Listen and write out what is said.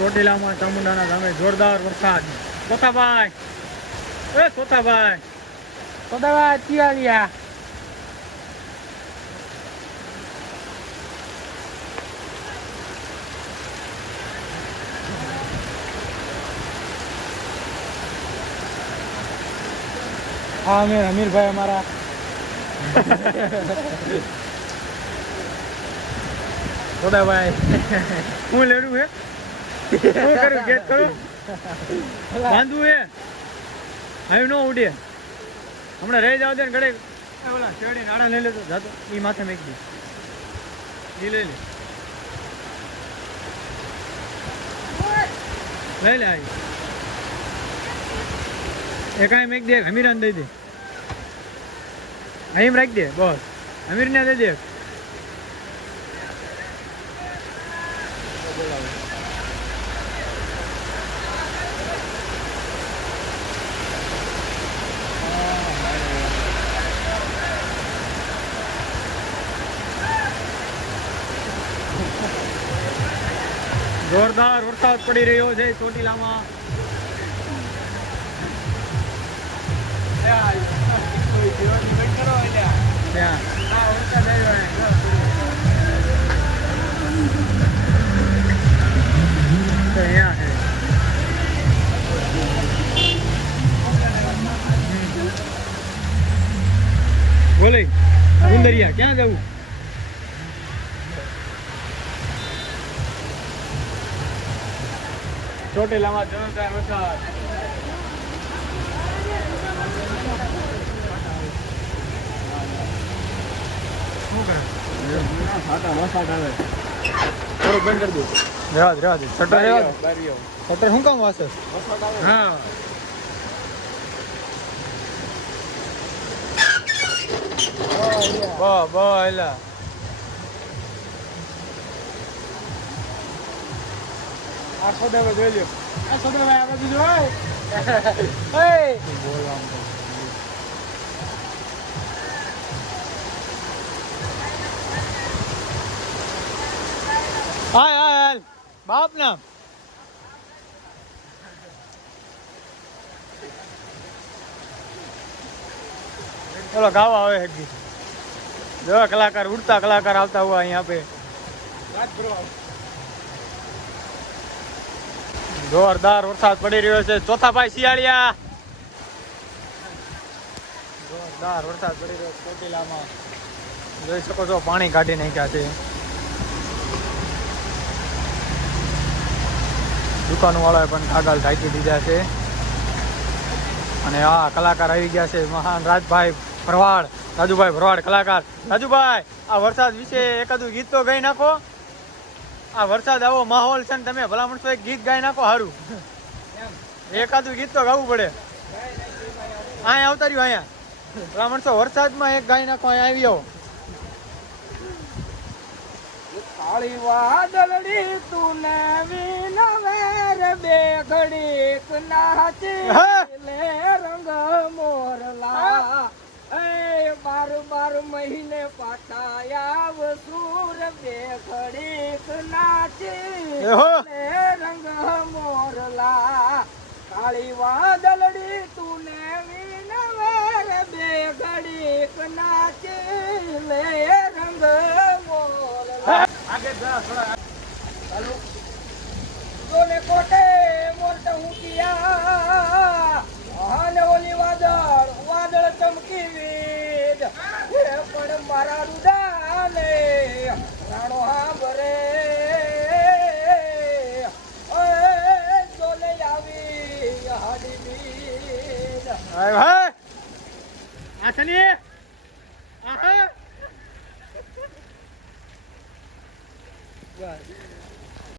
ચોટીલામાં ચામુંડાના ગામે જોરદાર વરસાદ. કોથાભાઈ, એ કોથાભાઈ, કોથાભાઈ તિયારિયા. હા અમે અમીરભાઈ અમારા કોથાભાઈ હું લેવું હે શું કરું ગેટ કરું બાંધવું હે હવે નો ઉડે હમણાં રહી જાવ દે ને ઘડે ઓલા શેરડી નાડા લઈ લેતો જાતો એ માથે મેક દે એ લઈ લે આવી એ કાંઈ મેક દે અમીરાને દઈ દે અહીં રાખી દે બસ અમીરને દઈ દે જોરદાર વરસાદ પડી રહ્યો છે ચોટીલામાં. બોલે ગુંદરિયા ક્યાં જવું? ચોટીલામાં જોરદાર વરસાદ. શું કરે? વરસાદ આવે થોડુંક બંધ કરી દો. રેવા દે શટર રેવા દે. શટર શું કામ વાસે? હા એલા આ સોદાભાઈ જોઈ લ્યો. આ સોદાભાઈ આ બાજુ જોય. હાલ બાપ ના ચલો ગાવા આવે હકી જો કલાકાર ઉડતા કલાકાર આવતા हुआ यहाँ पे જોરદાર વરસાદ પડી રહ્યો છે. ચોથાભાઈ શિયાળિયા જોરદાર વરસાદ પડી રહ્યો છે ચોટીલામાં. જોઈ શકો છો પાણી કાઢી નાખ્યા છે. દુકાનો વાળાએ પણ કાગળ ઢાંકી દીધા છે. અને આ કલાકાર આવી ગયા છે મહાન રાજુભાઈ ભરવાડ કલાકાર. રાજુભાઈ આ વરસાદ વિશે એકાદું ગીત તો ગાઈ નાખો. આ વરસાદ આવો માહોલ છે ને તમે ભલા માણસો એક ગીત ગાઈ નાખો. સારું એકાદું ગીત તો ગાવું પડે. અહીંયા આવતા રહ્યું અહીંયા ભલા માણસો વરસાદમાં એક ગાઈ નાખો. અહીંયા આવી આવો. કાળી વાદળડી તું નવીન બે ઘડીક નાચી લે રંગ મોરલા. બાર મહિને પાછા આવસુર બે ઘડીક નાચી લે રંગ મોરલા. કાળી વાદળડી તું નવીન બે ઘડીક નાચી લે રંગ મોરલા. आगे जा थोड़ा हेलो तोने कोटे मोरट हूँ किया आने ओली वादळ चमकी वीज पण मारा रुदाने राणो हा बरे ओए तोले आवी हाडी बीज हाय भाई आसनी आहा